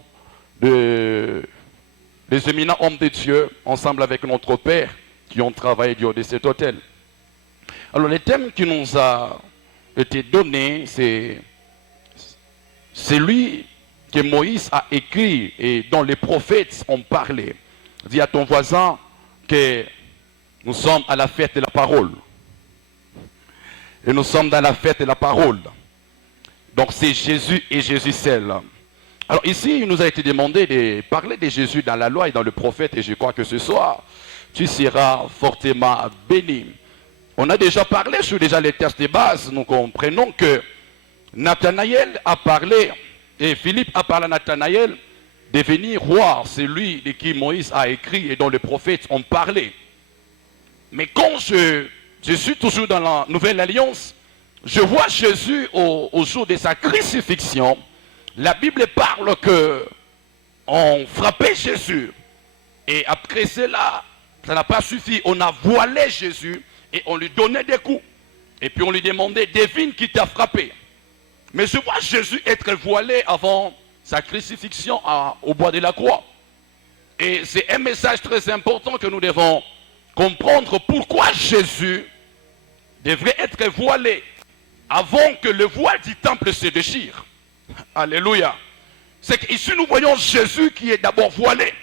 des éminents hommes de Dieu, ensemble avec notre Père, qui ont travaillé du haut de cet hôtel. Alors, le thème qui nous a été donné, c'est celui que Moïse a écrit et dont les prophètes ont parlé. Dis à ton voisin que nous sommes à la fête de la parole. Et nous sommes dans la fête de la parole. Donc c'est Jésus et Jésus seul. Alors ici, il nous a été demandé de parler de Jésus dans la loi et dans le prophète. Et je crois que ce soir, tu seras fortement béni. On a déjà parlé sur déjà les textes de base. Nous comprenons que Nathanaël a parlé, et Philippe a parlé à Nathanaël, de venir voir celui de qui Moïse a écrit et dont les prophètes ont parlé. Mais quand je suis toujours dans la Nouvelle Alliance, je vois Jésus au jour de sa crucifixion. La Bible parle que on frappait Jésus. Et après cela, ça n'a pas suffi. On a voilé Jésus et on lui donnait des coups. Et puis on lui demandait, devine qui t'a frappé. Mais je vois Jésus être voilé avant sa crucifixion au bois de la croix. Et c'est un message très important que nous devons comprendre pourquoi Jésus devrait être voilé avant que le voile du temple se déchire. Alléluia. C'est qu'ici nous voyons Jésus qui est d'abord voilé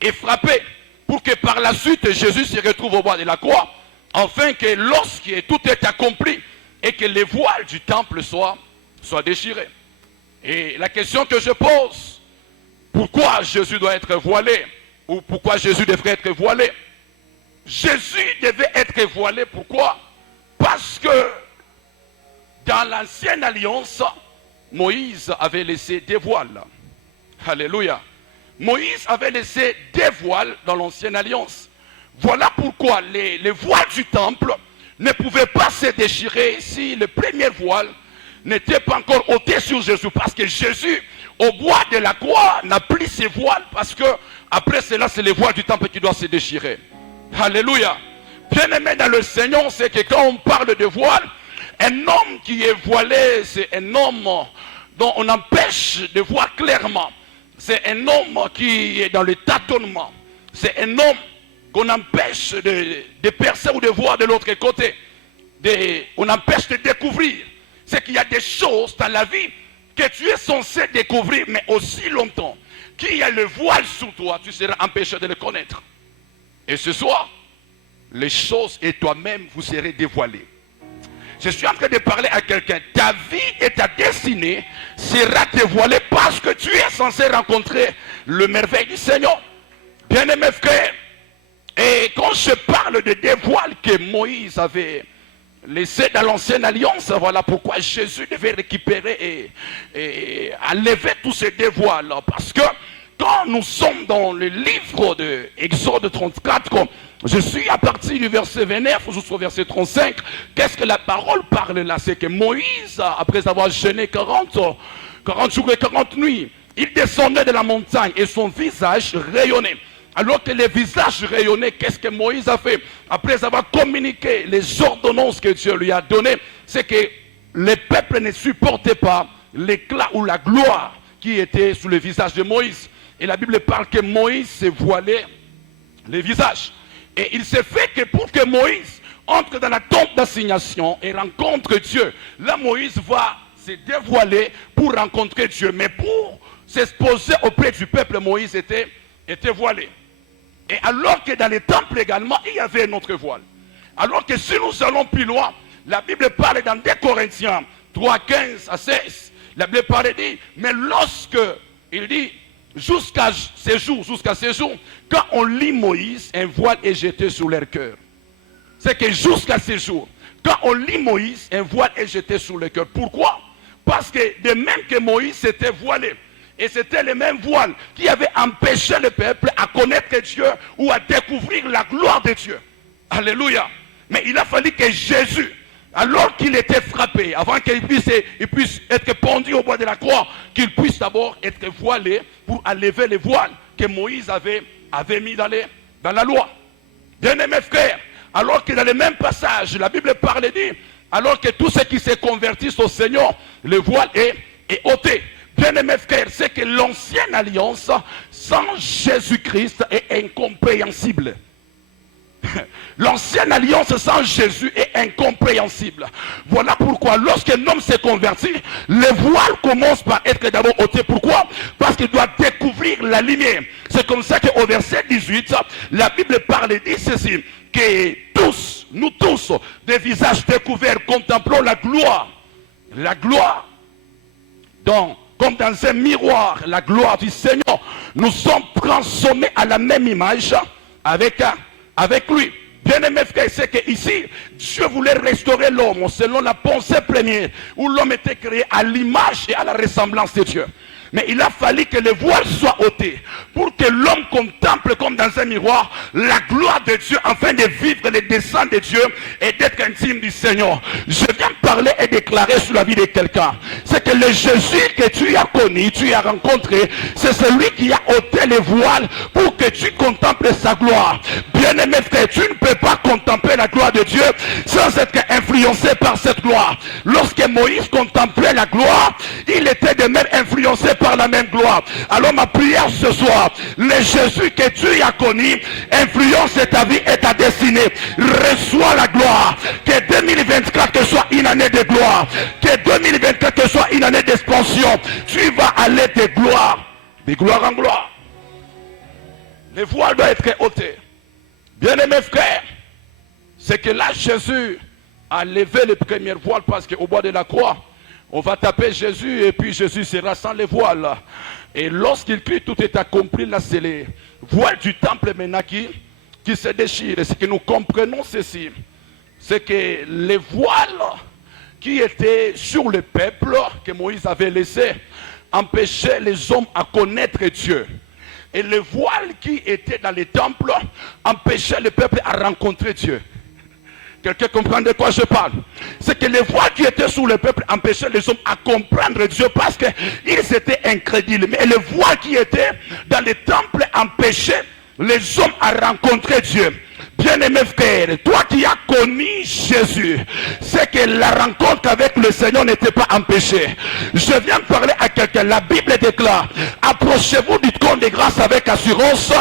et frappé pour que par la suite Jésus se retrouve au bois de la croix, afin que lorsque tout est accompli et que les voiles du temple soient déchirés. Et la question que je pose, pourquoi Jésus doit être voilé ou pourquoi Jésus devrait être voilé? Jésus devait être voilé, pourquoi? Parce que dans l'ancienne alliance, Moïse avait laissé des voiles. Alléluia. Moïse avait laissé des voiles dans l'ancienne alliance. Voilà pourquoi les voiles du temple ne pouvaient pas se déchirer si le premier voile n'était pas encore ôté sur Jésus. Parce que Jésus, au bois de la croix, n'a plus ses voiles. Parce que après cela, c'est les voiles du temple qui doivent se déchirer. Alléluia. Bien-aimé dans le Seigneur, c'est que quand on parle de voile, un homme qui est voilé, c'est un homme dont on empêche de voir clairement. C'est un homme qui est dans le tâtonnement. C'est un homme qu'on empêche de percer ou de voir de l'autre côté. On empêche de découvrir. C'est qu'il y a des choses dans la vie que tu es censé découvrir, mais aussi longtemps qu'il y a le voile sur toi, tu seras empêché de le connaître. Et ce soir, les choses et toi-même, vous serez dévoilés. Je suis en train de parler à quelqu'un. Ta vie et ta destinée sera dévoilée parce que tu es censé rencontrer le merveille du Seigneur. Bien-aimés frères, et quand je parle de dévoile que Moïse avait laissé dans l'ancienne alliance, voilà pourquoi Jésus devait récupérer et enlever tous ces dévoiles. Parce que quand nous sommes dans le livre de Exode 34, je suis à partir du verset 29 jusqu'au verset 35. Qu'est-ce que la parole parle là? C'est que Moïse, après avoir jeûné 40 jours et 40 nuits, il descendait de la montagne et son visage rayonnait. Alors que le visage rayonnait, qu'est-ce que Moïse a fait? Après avoir communiqué les ordonnances que Dieu lui a données, c'est que le peuple ne supportait pas l'éclat ou la gloire qui était sur le visage de Moïse. Et la Bible parle que Moïse s'est voilé le visage. Et il s'est fait que pour que Moïse entre dans la tente d'assignation et rencontre Dieu, là Moïse va se dévoiler pour rencontrer Dieu. Mais pour s'exposer auprès du peuple, Moïse était voilé. Et alors que dans les temples également, il y avait un autre voile. Alors que si nous allons plus loin, la Bible parle dans 2 Corinthiens 3, 15 à 16. La Bible parle et dit, mais lorsque, il dit, jusqu'à ces jours, quand on lit Moïse, un voile est jeté sur leur cœur. C'est que jusqu'à ces jours, quand on lit Moïse, un voile est jeté sur leur cœur. Pourquoi? Parce que de même que Moïse s'était voilé, et c'était le même voile qui avait empêché le peuple à connaître Dieu ou à découvrir la gloire de Dieu. Alléluia. Mais il a fallu que Jésus, alors qu'il était frappé, avant qu'il puisse être pendu au bois de la croix, qu'il puisse d'abord être voilé pour enlever les voiles que Moïse avait mis dans la loi. Bien-aimés frères, alors que dans le même passage, la Bible parle et dit, alors que tous ceux qui se convertissent au Seigneur, le voile est ôté. Bien-aimés frères, c'est que l'ancienne alliance sans Jésus-Christ est incompréhensible. L'ancienne alliance sans Jésus est incompréhensible. Voilà pourquoi lorsqu'un homme s'est converti, les voiles commencent par être d'abord ôtés. Pourquoi? Parce qu'il doit découvrir la lumière. C'est comme ça qu'au verset 18, la Bible parle et dit ceci, que tous, nous tous, des visages découverts, contemplons la gloire. La gloire, comme dans un miroir, la gloire du Seigneur. Nous sommes transformés à la même image avec lui. Bien-aimé frère, c'est qu'ici, Dieu voulait restaurer l'homme selon la pensée première, où l'homme était créé à l'image et à la ressemblance de Dieu. Mais il a fallu que les voiles soient ôtés pour que l'homme contemple comme dans un miroir la gloire de Dieu afin de vivre les desseins de Dieu et d'être intime du Seigneur. Je viens parler et déclarer sur la vie de quelqu'un. C'est que le Jésus que tu as connu, tu as rencontré, c'est celui qui a ôté les voiles pour que tu contemples sa gloire. Bien-aimé frère, tu ne peux pas contempler la gloire de Dieu sans être influencé par cette gloire. Lorsque Moïse contemplait la gloire, il était de même influencé par la même gloire. Alors ma prière ce soir, le Jésus que tu as connu influence ta vie et ta destinée. Reçois la gloire. Que 2024 que soit une année de gloire. Que 2024 que soit une année d'expansion. Tu vas aller de gloire en gloire. Les voiles doivent être ôtées. Bien-aimés frères, c'est que là Jésus a levé les premières voiles parce qu'au bord de la croix, on va taper Jésus et puis Jésus sera sans les voiles. Et lorsqu'il crie, tout est accompli. Là, c'est les voiles du temple maintenant qui se déchirent. Et ce que nous comprenons ceci, c'est que les voiles qui étaient sur le peuple que Moïse avait laissé empêchaient les hommes à connaître Dieu. Et les voiles qui étaient dans les temples empêchaient le peuple à rencontrer Dieu. Quelqu'un comprend de quoi je parle? C'est que les voiles qui étaient sous le peuple empêchaient les hommes à comprendre Dieu parce qu'ils étaient incrédules. Mais les voiles qui étaient dans les temples empêchaient les hommes à rencontrer Dieu. Bien-aimé frère, toi qui as connu Jésus, c'est que la rencontre avec le Seigneur n'était pas empêchée. Je viens de parler à quelqu'un. La Bible déclare, approchez-vous du trône de grâce avec assurance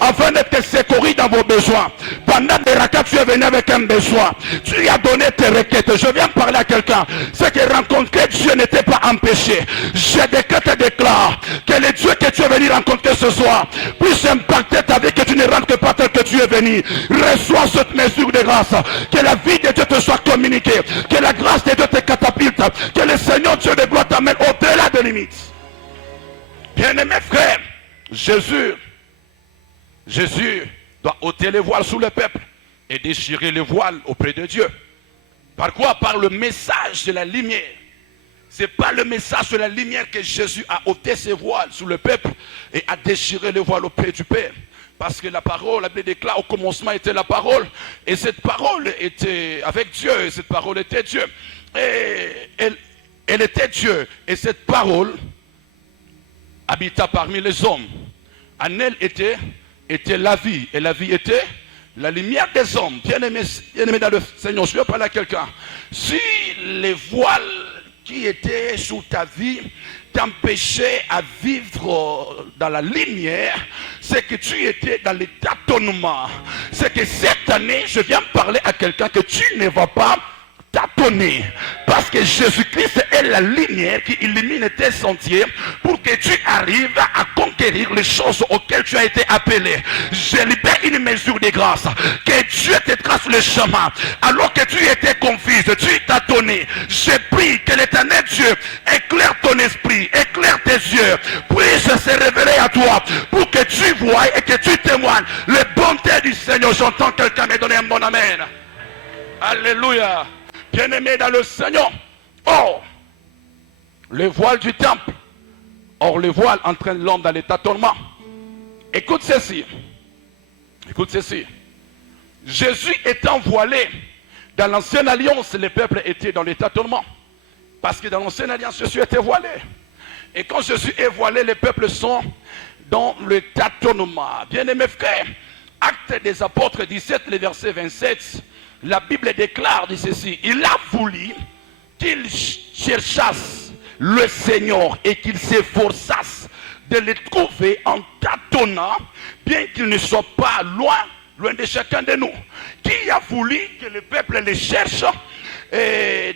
afin d'être secouru dans vos besoins. Pendant des racats, tu es venu avec un besoin. Tu lui as donné tes requêtes. Je viens de parler à quelqu'un. C'est que rencontrer Dieu n'était pas empêché. Je décrète et déclare que le Dieu que tu es venu rencontrer ce soir puisse impacter ta vie, que tu ne rentres pas tel que tu es venu. Reçois cette mesure de grâce. Que la vie de Dieu te soit communiquée. Que la grâce de Dieu te catapulte. Que le Seigneur Dieu de gloire t'amène au-delà des limites. Bien-aimés frères, Jésus doit ôter les voiles sous le peuple et déchirer les voiles auprès de Dieu. Par quoi? Par le message de la lumière. Ce n'est pas le message de la lumière que Jésus a ôté ses voiles sous le peuple et a déchiré les voiles auprès du Père. Parce que la parole, la Bible déclare, au commencement était la parole. Et cette parole était avec Dieu. Et cette parole était Dieu. Et elle était Dieu. Et cette parole habita parmi les hommes. En elle était la vie. Et la vie était la lumière des hommes. Bien-aimé dans le Seigneur, je veux parler à quelqu'un. Si les voiles qui étaient sous ta vie t'empêchaient à vivre dans la lumière, c'est que tu étais dans les tâtonnements. C'est que cette année, je viens parler à quelqu'un que tu ne vas pas tâtonner. Parce que Jésus-Christ est la lumière qui illumine tes sentiers pour que tu arrives à conquérir les choses auxquelles tu as été appelé. Je libère une mesure de grâce. Que Dieu te trace le chemin. Alors que tu étais confuse, tu tâtonnais. Je prie que l'Éternel Dieu éclaire ton esprit, éclaire tes yeux, puisse se révéler à toi pour que tu voies et que tu témoignes les bontés du Seigneur. J'entends quelqu'un me donner un bon amen. Alléluia. Bien-aimé dans le Seigneur. Or, le voile du temple. Or, le voile entraîne l'homme dans les tâtonnements. Écoute ceci. Écoute ceci. Jésus étant voilé, dans l'ancienne alliance, les peuples étaient dans les tâtonnements. Parce que dans l'ancienne alliance, Jésus était voilé. Et quand Jésus est voilé, les peuples sont dans le tâtonnement. Bien-aimés frères, Actes des Apôtres 17, le verset 27, la Bible déclare dit ceci: il a voulu qu'ils cherchassent le Seigneur et qu'ils s'efforçassent de le trouver en tâtonnant, bien qu'il ne soit pas loin loin de chacun de nous, qui a voulu que le peuple les cherche et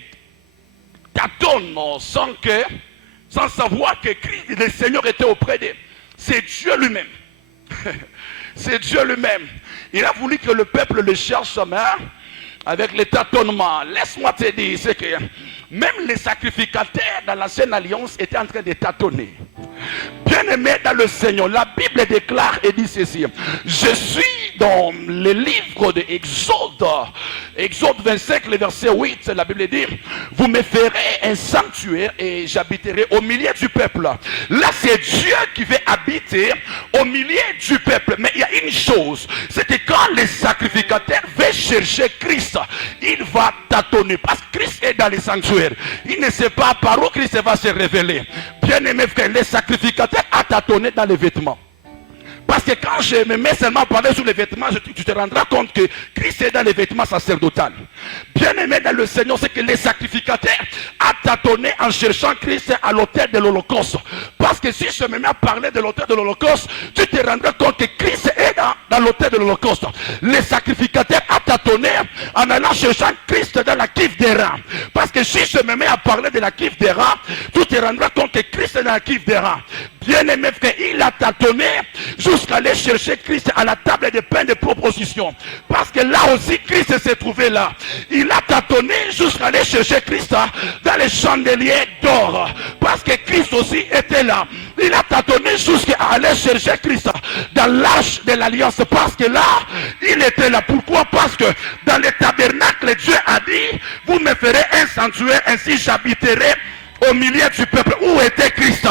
tâtonne sans savoir que Christ, le Seigneur était auprès d'eux. C'est Dieu lui-même. C'est Dieu lui-même. Il a voulu que le peuple le cherche, mais avec les tâtonnements. Laisse-moi te dire, c'est que même les sacrificateurs dans l'ancienne alliance étaient en train de tâtonner. Bien-aimés dans le Seigneur, la Bible déclare et dit ceci. Je suis dans le livre de Exode 25, le verset 8, la Bible dit, vous me ferez un sanctuaire et j'habiterai au milieu du peuple. Là, c'est Dieu qui veut habiter au milieu du peuple. Mais il y a une chose, c'est que quand les sacrificateurs veulent chercher Christ, il va tâtonner parce que Christ est dans les sanctuaires. Il ne sait pas par où Christ va se révéler. Bien-aimés frères, les sacrificateurs a tâtonné dans les vêtements. Parce que quand je me mets seulement à parler sur les vêtements, tu te rendras compte que Christ est dans les vêtements sacerdotaux. Bien-aimé dans le Seigneur, c'est que les sacrificateurs a tâtonné en cherchant Christ à l'autel de l'Holocauste. Parce que si je me mets à parler de l'autel de l'Holocauste, tu te rendras compte que Christ est dans l'autel de l'Holocauste. Les sacrificateurs a tâtonné en allant chercher Christ dans la cuve des reins. Parce que si je me mets à parler de la cuve des reins, tu te rendras compte que Christ est dans la cuve des reins. Bien-aimé frère, il a tâtonné jusqu'à aller chercher Christ à la table de pain de proposition. Parce que là aussi, Christ s'est trouvé là. Il a tâtonné jusqu'à aller chercher Christ dans les chandeliers d'or. Parce que Christ aussi était là. Il a tâtonné jusqu'à aller chercher Christ dans l'arche de l'alliance. Parce que là, il était là. Pourquoi? Parce que dans le tabernacle, Dieu a dit, vous me ferez un sanctuaire, ainsi j'habiterai au milieu du peuple. Où était Christ?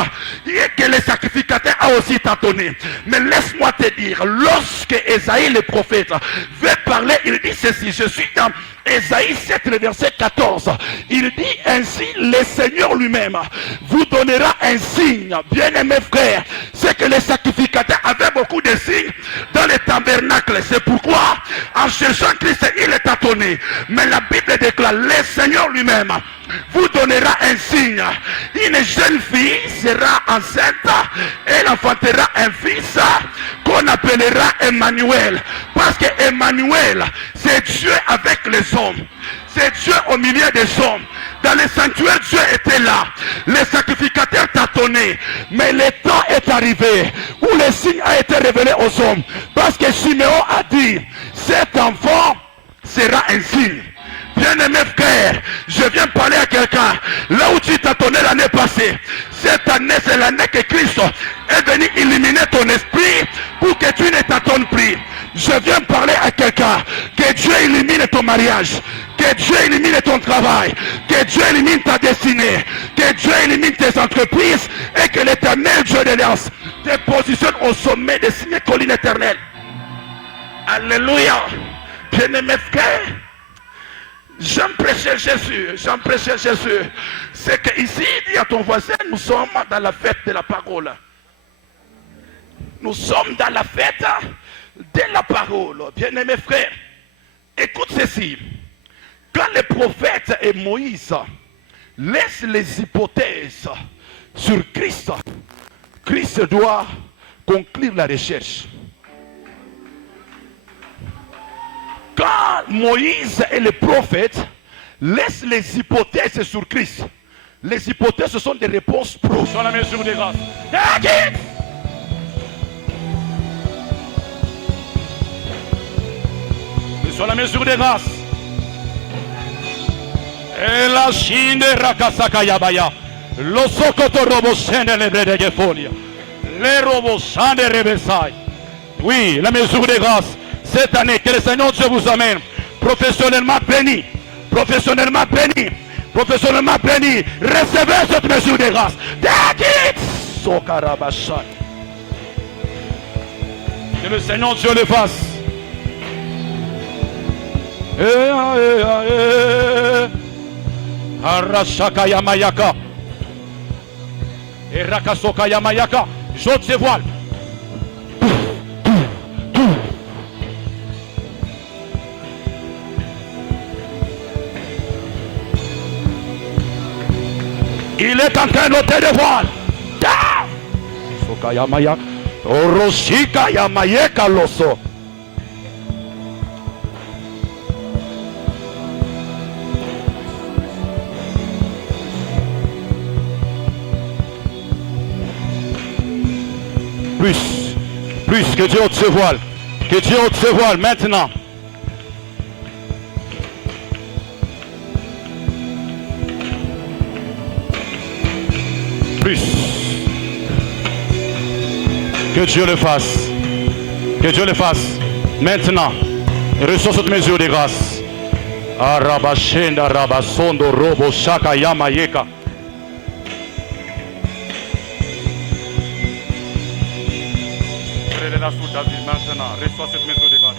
Et que les sacrificateurs a aussi tâtonné. Mais laisse-moi te dire, lorsque Ésaïe le prophète veut parler, il dit ceci. Je suis dans Ésaïe 7, le verset 14. Il dit ainsi, le Seigneur lui-même vous donnera un signe. Bien-aimés frères, c'est que les sacrificateurs avaient beaucoup de signes dans les tabernacles. C'est pourquoi, en cherchant Christ, il est tâtonné. Mais la Bible déclare, le Seigneur lui-même vous donnera un signe. Une jeune fille sera enceinte. Elle enfantera un fils qu'on appellera Emmanuel. Parce que Emmanuel, c'est Dieu avec les hommes. C'est Dieu au milieu des hommes. Dans les sanctuaires, Dieu était là. Les sacrificateurs tâtonnaient. Mais le temps est arrivé où le signe a été révélé aux hommes. Parce que Siméon a dit, cet enfant sera un signe. Bien-aimé frère, je viens parler à quelqu'un. Là où tu tâtonnais l'année passée, cette année c'est l'année que Christ est venu illuminer ton esprit pour que tu ne tâtonnes plus. Je viens parler à quelqu'un. Que Dieu illumine ton mariage. Que Dieu illumine ton travail. Que Dieu illumine ta destinée. Que Dieu illumine tes entreprises. Et que l'Éternel Dieu de l'Alliance te positionne au sommet des signes collines éternelles. Alléluia. Bien-aimé frère, j'aime prêcher Jésus, c'est qu'ici, dis à ton voisin, nous sommes dans la fête de la parole. Nous sommes dans la fête de la parole. Bien-aimés frères, écoute ceci. Quand les prophètes et Moïse laissent les hypothèses sur Christ, Christ doit conclure la recherche. Quand Moïse et les prophètes laissent les hypothèses sur Christ, les hypothèses ce sont des réponses pro. Sur la mesure des grâces. Sur la mesure des grâces. Et la Chine rakasaka yabaya. Lo sokoto robosene le brede folia. Les robosane rebesai. Oui, la mesure des grâces. Cette année, que le Seigneur Dieu vous amène professionnellement béni, professionnellement béni, professionnellement béni. Recevez cette mesure de grâce. Que le Seigneur Dieu le fasse. Arashaka yamayaka. Et rakasoka yamayaka. J'ôte ses voiles. Il est en train d'ôter des voiles. Soka yamaya. Oroshika yamayeka loso. Plus. Plus. Que Dieu ôte ce voile. Que Dieu ôte ce voile maintenant. Plus. Que Dieu le fasse. Que Dieu le fasse. Maintenant. Reçois cette mesure de grâce. Arabashenda rabasondo robo shaka yamayeka. Prenez la sous ta vie maintenant. Reçois cette mesure de grâce.